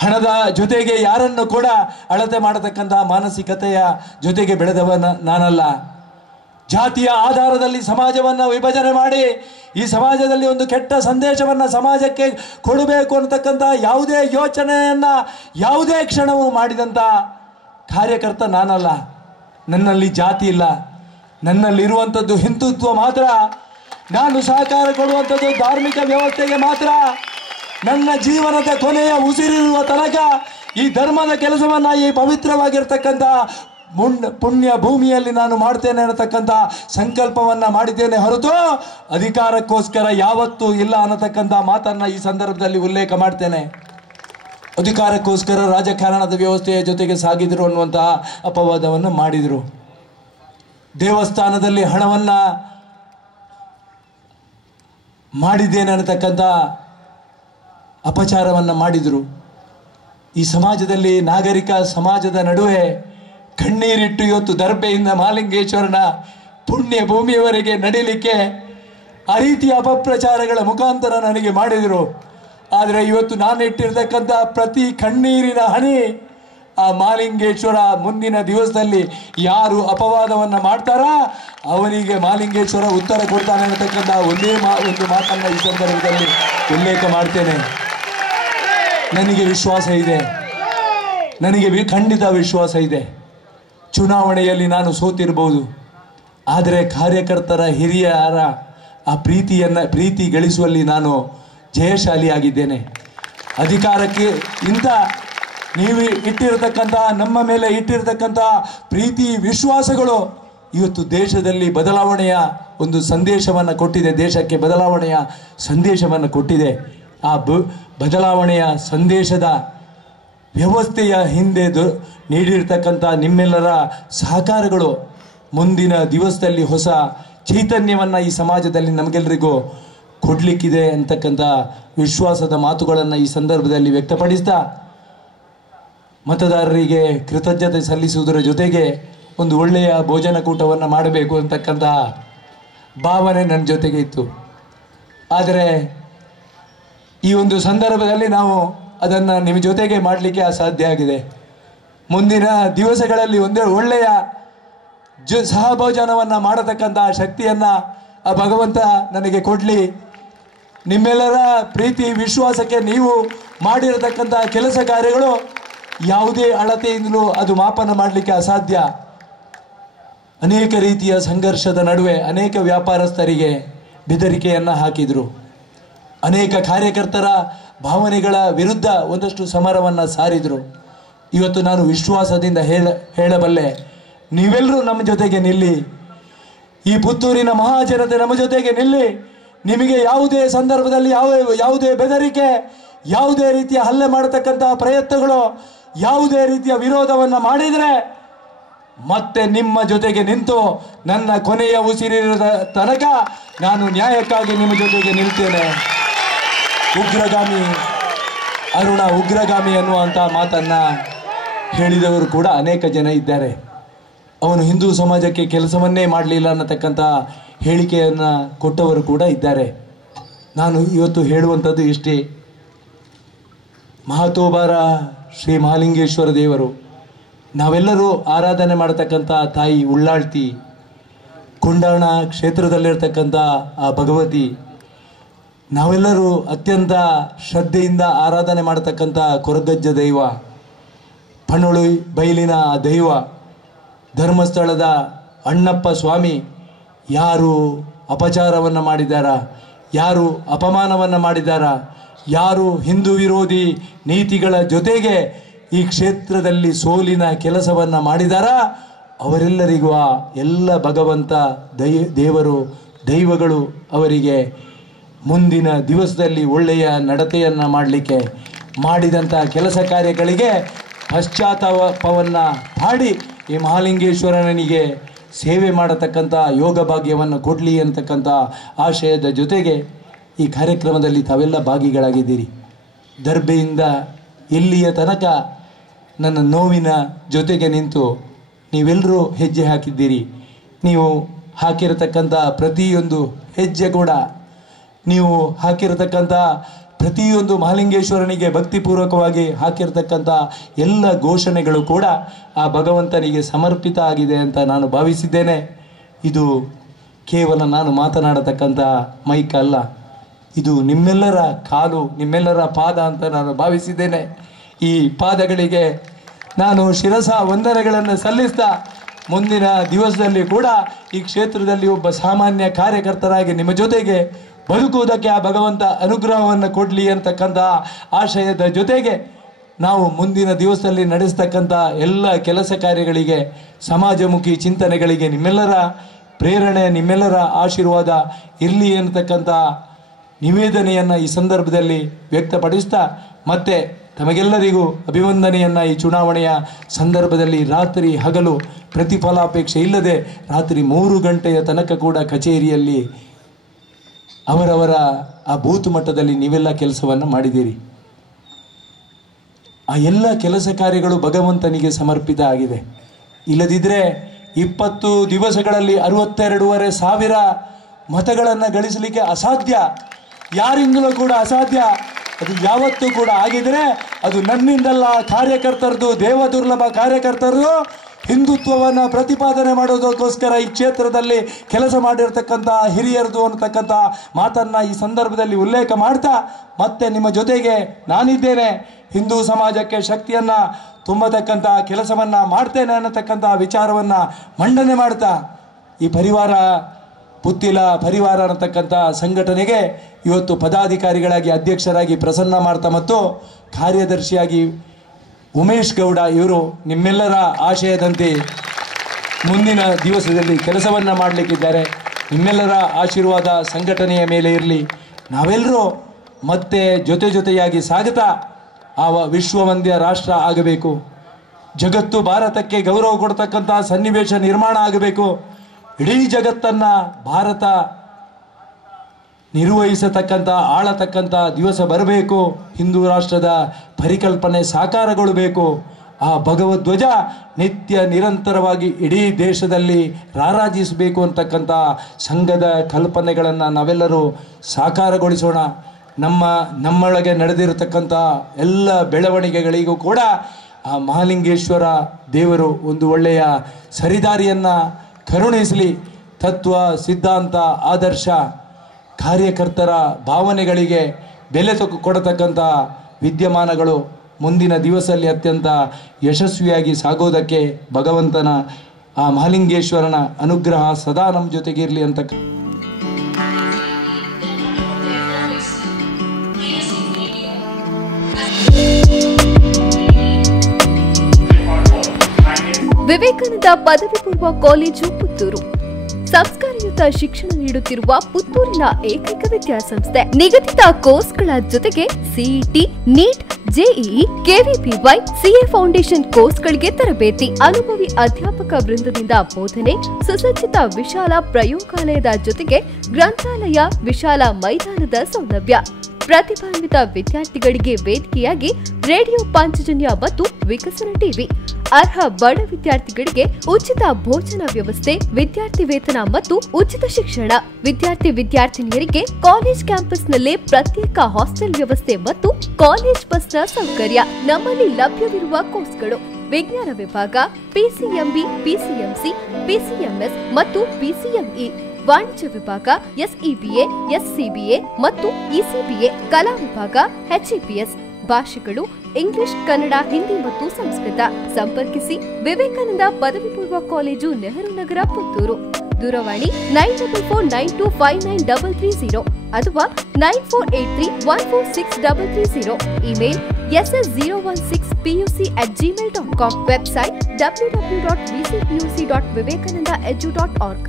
ಹಣದ ಜೊತೆಗೆ ಯಾರನ್ನು ಕೂಡ ಅಳತೆ ಮಾಡತಕ್ಕಂಥ ಮಾನಸಿಕತೆಯ ಜೊತೆಗೆ ಬೆಳೆದವ ನಾನಲ್ಲ. ಜಾತಿಯ ಆಧಾರದಲ್ಲಿ ಸಮಾಜವನ್ನು ವಿಭಜನೆ ಮಾಡಿ ಈ ಸಮಾಜದಲ್ಲಿ ಒಂದು ಕೆಟ್ಟ ಸಂದೇಶವನ್ನು ಸಮಾಜಕ್ಕೆ ಕೊಡಬೇಕು ಅನ್ನತಕ್ಕಂಥ ಯಾವುದೇ ಯೋಚನೆಯನ್ನು ಯಾವುದೇ ಕ್ಷಣವೂ ಮಾಡಿದಂಥ ಕಾರ್ಯಕರ್ತ ನಾನಲ್ಲ. ನನ್ನಲ್ಲಿ ಜಾತಿ ಇಲ್ಲ, ನನ್ನಲ್ಲಿರುವಂಥದ್ದು ಹಿಂದುತ್ವ ಮಾತ್ರ. ನಾನು ಸಹಕಾರ ಕೊಡುವಂಥದ್ದು ಧಾರ್ಮಿಕ ವ್ಯವಸ್ಥೆಗೆ ಮಾತ್ರ. ನನ್ನ ಜೀವನದ ಕೊನೆಯ ಉಸಿರಿರುವ ತನಕ ಈ ಧರ್ಮದ ಕೆಲಸವನ್ನು ಈ ಪವಿತ್ರವಾಗಿರ್ತಕ್ಕಂಥ ಪುಣ್ಯ ಭೂಮಿಯಲ್ಲಿ ನಾನು ಮಾಡ್ತೇನೆ ಅನ್ನತಕ್ಕಂಥ ಸಂಕಲ್ಪವನ್ನು ಮಾಡಿದ್ದೇನೆ ಹೊರತು ಅಧಿಕಾರಕ್ಕೋಸ್ಕರ ಯಾವತ್ತೂ ಇಲ್ಲ ಅನ್ನತಕ್ಕಂಥ ಮಾತನ್ನು ಈ ಸಂದರ್ಭದಲ್ಲಿ ಉಲ್ಲೇಖ ಮಾಡ್ತೇನೆ. ಅಧಿಕಾರಕ್ಕೋಸ್ಕರ ರಾಜಕಾರಣದ ವ್ಯವಸ್ಥೆಯ ಜೊತೆಗೆ ಸಾಗಿದರು ಅನ್ನುವಂತಹ ಅಪವಾದವನ್ನು ಮಾಡಿದರು. ದೇವಸ್ಥಾನದಲ್ಲಿ ಹಣವನ್ನು ಮಾಡಿದ್ದೇನೆ ಅನ್ನತಕ್ಕಂಥ ಅಪಚಾರವನ್ನು ಮಾಡಿದರು. ಈ ಸಮಾಜದಲ್ಲಿ ನಾಗರಿಕ ಸಮಾಜದ ನಡುವೆ ಕಣ್ಣೀರಿಟ್ಟು ಇವತ್ತು ದರ್ಬೆಯಿಂದ ಮಹಾಲಿಂಗೇಶ್ವರನ ಪುಣ್ಯ ಭೂಮಿಯವರೆಗೆ ನಡೀಲಿಕ್ಕೆ ಆ ರೀತಿಯ ಅಪಪ್ರಚಾರಗಳ ಮುಖಾಂತರ ನನಗೆ ಮಾಡಿದರು. ಆದರೆ ಇವತ್ತು ನಾನು ಇಟ್ಟಿರ್ತಕ್ಕಂಥ ಪ್ರತಿ ಕಣ್ಣೀರಿನ ಹನಿ ಆ ಮಹಾಲಿಂಗೇಶ್ವರ ಮುಂದಿನ ದಿವಸದಲ್ಲಿ ಯಾರು ಅಪವಾದವನ್ನು ಮಾಡ್ತಾರಾ ಅವನಿಗೆ ಮಹಾಲಿಂಗೇಶ್ವರ ಉತ್ತರ ಕೊಡ್ತಾನೆ ಅನ್ನತಕ್ಕಂಥ ಒಂದು ಮಾತನ್ನು ಈ ಸಂದರ್ಭದಲ್ಲಿ ಉಲ್ಲೇಖ ಮಾಡ್ತೇನೆ. ನನಗೆ ವಿಶ್ವಾಸ ಇದೆ, ನನಗೆ ಖಂಡಿತ ವಿಶ್ವಾಸ ಇದೆ. ಚುನಾವಣೆಯಲ್ಲಿ ನಾನು ಸೋತಿರ್ಬೋದು, ಆದರೆ ಕಾರ್ಯಕರ್ತರ ಹಿರಿಯರ ಆ ಪ್ರೀತಿ ಗಳಿಸುವಲ್ಲಿ ನಾನು ಜಯಶಾಲಿಯಾಗಿದ್ದೇನೆ. ಅಧಿಕಾರಕ್ಕೆ ನೀವು ಇಟ್ಟಿರತಕ್ಕಂಥ ನಮ್ಮ ಮೇಲೆ ಇಟ್ಟಿರತಕ್ಕಂಥ ಪ್ರೀತಿ ವಿಶ್ವಾಸಗಳು ಇವತ್ತು ದೇಶದಲ್ಲಿ ಬದಲಾವಣೆಯ ಒಂದು ಸಂದೇಶವನ್ನು ಕೊಟ್ಟಿದೆ, ದೇಶಕ್ಕೆ ಬದಲಾವಣೆಯ ಸಂದೇಶವನ್ನು ಕೊಟ್ಟಿದೆ. ಆ ಬದಲಾವಣೆಯ ಸಂದೇಶದ ವ್ಯವಸ್ಥೆಯ ಹಿಂದೆ ನೀಡಿರ್ತಕ್ಕಂಥ ನಿಮ್ಮೆಲ್ಲರ ಸಹಕಾರಗಳು ಮುಂದಿನ ದಿವಸದಲ್ಲಿ ಹೊಸ ಚೈತನ್ಯವನ್ನು ಈ ಸಮಾಜದಲ್ಲಿ ನಮಗೆಲ್ಲರಿಗೂ ಕೊಡಲಿಕ್ಕಿದೆ ಅಂತಕ್ಕಂಥ ವಿಶ್ವಾಸದ ಮಾತುಗಳನ್ನು ಈ ಸಂದರ್ಭದಲ್ಲಿ ವ್ಯಕ್ತಪಡಿಸ್ತಾ ಮತದಾರರಿಗೆ ಕೃತಜ್ಞತೆ ಸಲ್ಲಿಸುವುದರ ಜೊತೆಗೆ ಒಂದು ಒಳ್ಳೆಯ ಭೋಜನಕೂಟವನ್ನು ಮಾಡಬೇಕು ಅಂತಕ್ಕಂಥ ಭಾವನೆ ನನ್ನ ಜೊತೆಗೆ ಇತ್ತು. ಆದರೆ ಈ ಒಂದು ಸಂದರ್ಭದಲ್ಲಿ ನಾವು ಅದನ್ನು ನಿಮ್ಮ ಜೊತೆಗೆ ಮಾಡಲಿಕ್ಕೆ ಅಸಾಧ್ಯ ಆಗಿದೆ. ಮುಂದಿನ ದಿವಸಗಳಲ್ಲಿ ಒಂದೇ ಒಳ್ಳೆಯ ಸಹಭೋಜನವನ್ನು ಮಾಡತಕ್ಕಂಥ ಶಕ್ತಿಯನ್ನು ಆ ಭಗವಂತ ನನಗೆ ಕೊಡಲಿ. ನಿಮ್ಮೆಲ್ಲರ ಪ್ರೀತಿ ವಿಶ್ವಾಸಕ್ಕೆ ನೀವು ಮಾಡಿರತಕ್ಕಂಥ ಕೆಲಸ ಕಾರ್ಯಗಳು ಯಾವುದೇ ಅಳತೆಯಿಂದಲೂ ಅದು ಮಾಪನ ಮಾಡಲಿಕ್ಕೆ ಅಸಾಧ್ಯ. ಅನೇಕ ರೀತಿಯ ಸಂಘರ್ಷದ ನಡುವೆ ಅನೇಕ ವ್ಯಾಪಾರಸ್ಥರಿಗೆ ಬೆದರಿಕೆಯನ್ನು ಹಾಕಿದರು. ಅನೇಕ ಕಾರ್ಯಕರ್ತರ ಭಾವನೆಗಳ ವಿರುದ್ಧ ಒಂದಷ್ಟು ಸಮರವನ್ನು ಸಾರಿದರು. ಇವತ್ತು ನಾನು ವಿಶ್ವಾಸದಿಂದ ಹೇಳಬಲ್ಲೆ, ನೀವೆಲ್ಲರೂ ನಮ್ಮ ಜೊತೆಗೆ ನಿಲ್ಲಿ. ಈ ಪುತ್ತೂರಿನ ಮಹಾಜನತೆ ನಮ್ಮ ಜೊತೆಗೆ ನಿಲ್ಲಿ. ನಿಮಗೆ ಯಾವುದೇ ಸಂದರ್ಭದಲ್ಲಿ ಯಾವುದೇ ಬೆದರಿಕೆ, ಯಾವುದೇ ರೀತಿಯ ಹಲ್ಲೆ ಮಾಡತಕ್ಕಂಥ ಪ್ರಯತ್ನಗಳು, ಯಾವುದೇ ರೀತಿಯ ವಿರೋಧವನ್ನು ಮಾಡಿದರೆ ಮತ್ತೆ ನಿಮ್ಮ ಜೊತೆಗೆ ನಿಂತು ನನ್ನ ಕೊನೆಯ ಉಸಿರಿರದ ತನಕ ನಾನು ನ್ಯಾಯಕ್ಕಾಗಿ ನಿಮ್ಮ ಜೊತೆಗೆ ನಿಲ್ತೇನೆ. ಉಗ್ರಗಾಮಿ ಅನ್ನುವಂಥ ಮಾತನ್ನು ಹೇಳಿದವರು ಕೂಡ ಅನೇಕ ಜನ ಇದ್ದಾರೆ. ಅವನು ಹಿಂದೂ ಸಮಾಜಕ್ಕೆ ಕೆಲಸವನ್ನೇ ಮಾಡಲಿಲ್ಲ ಅನ್ನತಕ್ಕಂಥ ಹೇಳಿಕೆಯನ್ನು ಕೊಟ್ಟವರು ಕೂಡ ಇದ್ದಾರೆ. ನಾನು ಇವತ್ತು ಹೇಳುವಂಥದ್ದು ಇಷ್ಟೇ. ಮಹತೋಬಾರ ಶ್ರೀ ಮಹಾಲಿಂಗೇಶ್ವರ ದೇವರು, ನಾವೆಲ್ಲರೂ ಆರಾಧನೆ ಮಾಡತಕ್ಕಂಥ ತಾಯಿ ಉಳ್ಳಾಳ್ತಿ, ಕೊಂಡಾಣ ಕ್ಷೇತ್ರದಲ್ಲಿರ್ತಕ್ಕಂಥ ಆ ಭಗವತಿ, ನಾವೆಲ್ಲರೂ ಅತ್ಯಂತ ಶ್ರದ್ಧೆಯಿಂದ ಆರಾಧನೆ ಮಾಡತಕ್ಕಂಥ ಕೊರಗಜ್ಜ ದೈವ, ಪಣೊಳು ಬೈಲಿನ ದೈವ, ಧರ್ಮಸ್ಥಳದ ಅಣ್ಣಪ್ಪ ಸ್ವಾಮಿ, ಯಾರು ಅಪಚಾರವನ್ನು ಮಾಡಿದಾರ, ಯಾರು ಅಪಮಾನವನ್ನು ಮಾಡಿದಾರ, ಯಾರು ಹಿಂದೂ ವಿರೋಧಿ ನೀತಿಗಳ ಜೊತೆಗೆ ಈ ಕ್ಷೇತ್ರದಲ್ಲಿ ಸೋಲಿನ ಕೆಲಸವನ್ನು ಮಾಡಿದಾರ, ಅವರೆಲ್ಲರಿಗೂ ಆ ಎಲ್ಲ ಭಗವಂತ ದೇವರು ದೈವಗಳು ಅವರಿಗೆ ಮುಂದಿನ ದಿವಸದಲ್ಲಿ ಒಳ್ಳೆಯ ನಡತೆಯನ್ನು ಮಾಡಲಿಕ್ಕೆ, ಮಾಡಿದಂಥ ಕೆಲಸ ಕಾರ್ಯಗಳಿಗೆ ಪಶ್ಚಾತ್ತಾಪವನ್ನು ಮಾಡಿ ಈ ಮಹಾಲಿಂಗೇಶ್ವರನಿಗೆ ಸೇವೆ ಮಾಡತಕ್ಕಂಥ ಯೋಗ ಭಾಗ್ಯವನ್ನು ಕೊಡಲಿ ಅಂತಕ್ಕಂಥ ಆಶಯದ ಜೊತೆಗೆ ಈ ಕಾರ್ಯಕ್ರಮದಲ್ಲಿ ತಾವೆಲ್ಲ ಭಾಗಿಗಳಾಗಿದ್ದೀರಿ. ದರ್ಬೆಯಿಂದ ಇಲ್ಲಿಯ ತನಕ ನನ್ನ ನೋವಿನ ಜೊತೆಗೆ ನಿಂತು ನೀವೆಲ್ಲರೂ ಹೆಜ್ಜೆ ಹಾಕಿದ್ದೀರಿ. ನೀವು ಹಾಕಿರತಕ್ಕಂಥ ಪ್ರತಿಯೊಂದು ಹೆಜ್ಜೆ ಕೂಡ, ನೀವು ಹಾಕಿರತಕ್ಕಂಥ ಪ್ರತಿಯೊಂದು ಮಹಾಲಿಂಗೇಶ್ವರನಿಗೆ ಭಕ್ತಿಪೂರ್ವಕವಾಗಿ ಹಾಕಿರ್ತಕ್ಕಂಥ ಎಲ್ಲ ಘೋಷಣೆಗಳು ಕೂಡ ಆ ಭಗವಂತನಿಗೆ ಸಮರ್ಪಿತ ಆಗಿದೆ ಅಂತ ನಾನು ಭಾವಿಸಿದ್ದೇನೆ. ಇದು ಕೇವಲ ನಾನು ಮಾತನಾಡತಕ್ಕಂಥ ಮೈಕ್ ಅಲ್ಲ, ಇದು ನಿಮ್ಮೆಲ್ಲರ ಕಾಲು, ನಿಮ್ಮೆಲ್ಲರ ಪಾದ ಅಂತ ನಾನು ಭಾವಿಸಿದ್ದೇನೆ. ಈ ಪಾದಗಳಿಗೆ ನಾನು ಶಿರಸ ವಂದನೆಗಳನ್ನು ಸಲ್ಲಿಸ್ತಾ ಮುಂದಿನ ದಿವಸದಲ್ಲಿ ಕೂಡ ಈ ಕ್ಷೇತ್ರದಲ್ಲಿ ಒಬ್ಬ ಸಾಮಾನ್ಯ ಕಾರ್ಯಕರ್ತರಾಗಿ ನಿಮ್ಮ ಜೊತೆಗೆ ಬದುಕುವುದಕ್ಕೆ ಆ ಭಗವಂತ ಅನುಗ್ರಹವನ್ನು ಕೊಡಲಿ ಅಂತಕ್ಕಂಥ ಆಶಯದ ಜೊತೆಗೆ ನಾವು ಮುಂದಿನ ದಿವಸದಲ್ಲಿ ನಡೆಸ್ತಕ್ಕಂಥ ಎಲ್ಲ ಕೆಲಸ ಕಾರ್ಯಗಳಿಗೆ, ಸಮಾಜಮುಖಿ ಚಿಂತನೆಗಳಿಗೆ ನಿಮ್ಮೆಲ್ಲರ ಪ್ರೇರಣೆ, ನಿಮ್ಮೆಲ್ಲರ ಆಶೀರ್ವಾದ ಇರಲಿ ಅಂತಕ್ಕಂಥ ನಿವೇದನೆಯನ್ನು ಈ ಸಂದರ್ಭದಲ್ಲಿ ವ್ಯಕ್ತಪಡಿಸ್ತಾ ಮತ್ತೆ ತಮಗೆಲ್ಲರಿಗೂ ಅಭಿವಂದನೆಯನ್ನು ಈ ಚುನಾವಣೆಯ ಸಂದರ್ಭದಲ್ಲಿ ರಾತ್ರಿ ಹಗಲು ಪ್ರತಿಫಲಾಪೇಕ್ಷೆ ಇಲ್ಲದೆ ರಾತ್ರಿ 3 ಗಂಟೆಯ ತನಕ ಕೂಡ ಕಚೇರಿಯಲ್ಲಿ ಅವರವರ ಆ ಬೂತ್ ಮಟ್ಟದಲ್ಲಿ ನೀವೆಲ್ಲ ಕೆಲಸವನ್ನು ಮಾಡಿದ್ದೀರಿ. ಆ ಎಲ್ಲ ಕೆಲಸ ಕಾರ್ಯಗಳು ಭಗವಂತನಿಗೆ ಸಮರ್ಪಿತ ಆಗಿದೆ. ಇಲ್ಲದಿದ್ದರೆ 20 ದಿವಸಗಳಲ್ಲಿ 62,500 ಮತಗಳನ್ನು ಗಳಿಸಲಿಕ್ಕೆ ಅಸಾಧ್ಯ, ಯಾರಿಂದಲೂ ಕೂಡ ಅಸಾಧ್ಯ. ಅದು ಯಾವತ್ತೂ ಕೂಡ ಆಗಿದರೆ ಅದು ನನ್ನಿಂದಲ್ಲ, ಕಾರ್ಯಕರ್ತರದು, ದೇವದುರ್ಲಭ ಕಾರ್ಯಕರ್ತರದು, ಹಿಂದುತ್ವವನ್ನು ಪ್ರತಿಪಾದನೆ ಮಾಡೋದಕ್ಕೋಸ್ಕರ ಈ ಕ್ಷೇತ್ರದಲ್ಲಿ ಕೆಲಸ ಮಾಡಿರ್ತಕ್ಕಂಥ ಹಿರಿಯರದು ಅನ್ನತಕ್ಕಂಥ ಮಾತನ್ನು ಈ ಸಂದರ್ಭದಲ್ಲಿ ಉಲ್ಲೇಖ ಮಾಡ್ತಾ, ಮತ್ತೆ ನಿಮ್ಮ ಜೊತೆಗೆ ನಾನಿದ್ದೇನೆ, ಹಿಂದೂ ಸಮಾಜಕ್ಕೆ ಶಕ್ತಿಯನ್ನು ತುಂಬತಕ್ಕಂಥ ಕೆಲಸವನ್ನು ಮಾಡ್ತೇನೆ ಅನ್ನತಕ್ಕಂಥ ವಿಚಾರವನ್ನು ಮಂಡನೆ ಮಾಡ್ತಾ, ಈ ಪರಿವಾರ ಪುತ್ತಿಲ ಪರಿವಾರ ಅನ್ನತಕ್ಕಂಥ ಸಂಘಟನೆಗೆ ಇವತ್ತು ಪದಾಧಿಕಾರಿಗಳಾಗಿ ಅಧ್ಯಕ್ಷರಾಗಿ ಪ್ರಸನ್ನ ಮಾಡ್ತಾ ಮತ್ತು ಕಾರ್ಯದರ್ಶಿಯಾಗಿ ಉಮೇಶ್ ಗೌಡ ಇವರು ನಿಮ್ಮೆಲ್ಲರ ಆಶಯದಂತೆ ಮುಂದಿನ ದಿವಸದಲ್ಲಿ ಕೆಲಸವನ್ನು ಮಾಡಲಿಕ್ಕಿದ್ದಾರೆ. ನಿಮ್ಮೆಲ್ಲರ ಆಶೀರ್ವಾದ ಸಂಘಟನೆಯ ಮೇಲೆ ಇರಲಿ. ನಾವೆಲ್ಲರೂ ಮತ್ತೆ ಜೊತೆಯಾಗಿ ಸಾಗುತ್ತಾ ಆ ವಿಶ್ವವಂದ್ಯ ರಾಷ್ಟ್ರ ಆಗಬೇಕು. ಜಗತ್ತು ಭಾರತಕ್ಕೆ ಗೌರವ ಕೊಡ್ತಕ್ಕಂಥ ಸನ್ನಿವೇಶ ನಿರ್ಮಾಣ ಆಗಬೇಕು. ಇಡೀ ಜಗತ್ತನ್ನು ಭಾರತ ನಿರ್ವಹಿಸತಕ್ಕಂಥ ಆಳತಕ್ಕಂಥ ದಿವಸ ಬರಬೇಕು. ಹಿಂದೂ ರಾಷ್ಟ್ರದ ಪರಿಕಲ್ಪನೆ ಸಾಕಾರಗೊಳ್ಳಬೇಕು. ಆ ಭಗವಧ್ವಜ ನಿತ್ಯ ನಿರಂತರವಾಗಿ ಇಡೀ ದೇಶದಲ್ಲಿ ರಾರಾಜಿಸಬೇಕು ಅಂತಕ್ಕಂಥ ಸಂಘದ ಕಲ್ಪನೆಗಳನ್ನು ನಾವೆಲ್ಲರೂ ಸಾಕಾರಗೊಳಿಸೋಣ. ನಮ್ಮೊಳಗೆ ನಡೆದಿರತಕ್ಕಂಥ ಎಲ್ಲ ಬೆಳವಣಿಗೆಗಳಿಗೂ ಕೂಡ ಆ ಮಹಾಲಿಂಗೇಶ್ವರ ದೇವರು ಒಂದು ಒಳ್ಳೆಯ ಸರಿದಾರಿಯನ್ನು ಕರುಣಿಸಲಿ. ತತ್ವ, ಸಿದ್ಧಾಂತ, ಆದರ್ಶ, ಕಾರ್ಯಕರ್ತರ ಭಾವನೆಗಳಿಗೆ ಬೆಲೆ ಕೊಡತಕ್ಕಂಥ ವಿದ್ಯಮಾನಗಳು ಮುಂದಿನ ದಿವಸದಲ್ಲಿ ಅತ್ಯಂತ ಯಶಸ್ವಿಯಾಗಿ ಸಾಗೋದಕ್ಕೆ ಭಗವಂತನ ಆ ಮಹಾಲಿಂಗೇಶ್ವರನ ಅನುಗ್ರಹ ಸದಾ ನಮ್ಮ ಜೊತೆಗಿರಲಿ ಅಂತ. ವಿವೇಕಾನಂದ ಪದವಿ ಪೂರ್ವ ಕಾಲೇಜು ಪುತ್ತೂರು ಸಂಸ್ಕಾರಯುತ ಶಿಕ್ಷಣ ನೀಡುತ್ತಿರುವ ಪುತ್ತೂರಿನ ಏಕೈಕ ವಿದ್ಯಾಸಂಸ್ಥೆ. ನಿಗದಿತ ಕೋರ್ಸ್ಗಳ ಜೊತೆಗೆ CET, NEET, JEE, KVPY, CA foundation ಕೋರ್ಸ್ಗಳಿಗೆ ತರಬೇತಿ, ಅನುಭವಿ ಅಧ್ಯಾಪಕ ವೃಂದದಿಂದ ಬೋಧನೆ, ಸುಸಜ್ಜಿತ ವಿಶಾಲ ಪ್ರಯೋಗಾಲಯದ ಜೊತೆಗೆ ಗ್ರಂಥಾಲಯ, ವಿಶಾಲ ಮೈದಾನದ ಸೌಲಭ್ಯ, ಪ್ರತಿಭಾನ್ವಿತ ವಿದ್ಯಾರ್ಥಿಗಳಿಗೆ ವೇದಿಕೆಯಾಗಿ ರೇಡಿಯೋ ಪಾಂಚಜನ್ಯ ಮತ್ತು ವಿಕಸನ ಟಿವಿ, ಅರ್ಹ ಬಡ ವಿದ್ಯಾರ್ಥಿಗಳಿಗೆ ಉಚಿತ ಭೋಜನ ವ್ಯವಸ್ಥೆ, ವಿದ್ಯಾರ್ಥಿ ವೇತನ ಮತ್ತು ಉಚಿತ ಶಿಕ್ಷಣ, ವಿದ್ಯಾರ್ಥಿನಿಯರಿಗೆ ಕಾಲೇಜ್ ಕ್ಯಾಂಪಸ್ನಲ್ಲೇ ಪ್ರತ್ಯೇಕ ಹಾಸ್ಟೆಲ್ ವ್ಯವಸ್ಥೆ ಮತ್ತು ಕಾಲೇಜ್ ಬಸ್ನ ಸೌಕರ್ಯ. ನಮ್ಮಲ್ಲಿ ಲಭ್ಯವಿರುವ ಕೋರ್ಸ್ಗಳು: ವಿಜ್ಞಾನ ವಿಭಾಗ, ಪಿಸಿಎಂಬಿ, ಪಿಸಿಎಂಸಿ, ಪಿಸಿಎಂಎಸ್ ಮತ್ತು ಪಿಸಿಎಂಇ, ವಾಣಿಜ್ಯ ವಿಭಾಗ, ಎಸ್ಇಬಿಎ, ಎಸ್ಸಿಬಿಎ ಮತ್ತು ಇಸಿಬಿಎ, ಕಲಾ ವಿಭಾಗ, ಎಚ್ಇಪಿಎಸ್, ಭಾಷೆಗಳು ಇಂಗ್ಲಿಷ್, ಕನ್ನಡ, ಹಿಂದಿ ಮತ್ತು ಸಂಸ್ಕೃತ. ಸಂಪರ್ಕಿಸಿ ವಿವೇಕಾನಂದ ಪದವಿ ಪೂರ್ವ ಕಾಲೇಜು, ನೆಹರು ನಗರ, ಪುತ್ತೂರು. ದೂರವಾಣಿ 9484599330 ಅಥವಾ 9483146330. Email ss016puc@gmail.com. Website www.vcpuc.vivekanandaedu.org.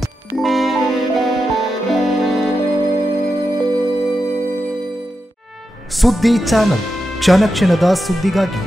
ಸುದ್ದಿ ಚಾನಲ್, ಕ್ಷಣ ಕ್ಷಣದ ಸುದ್ದಿಗಾಗಿ.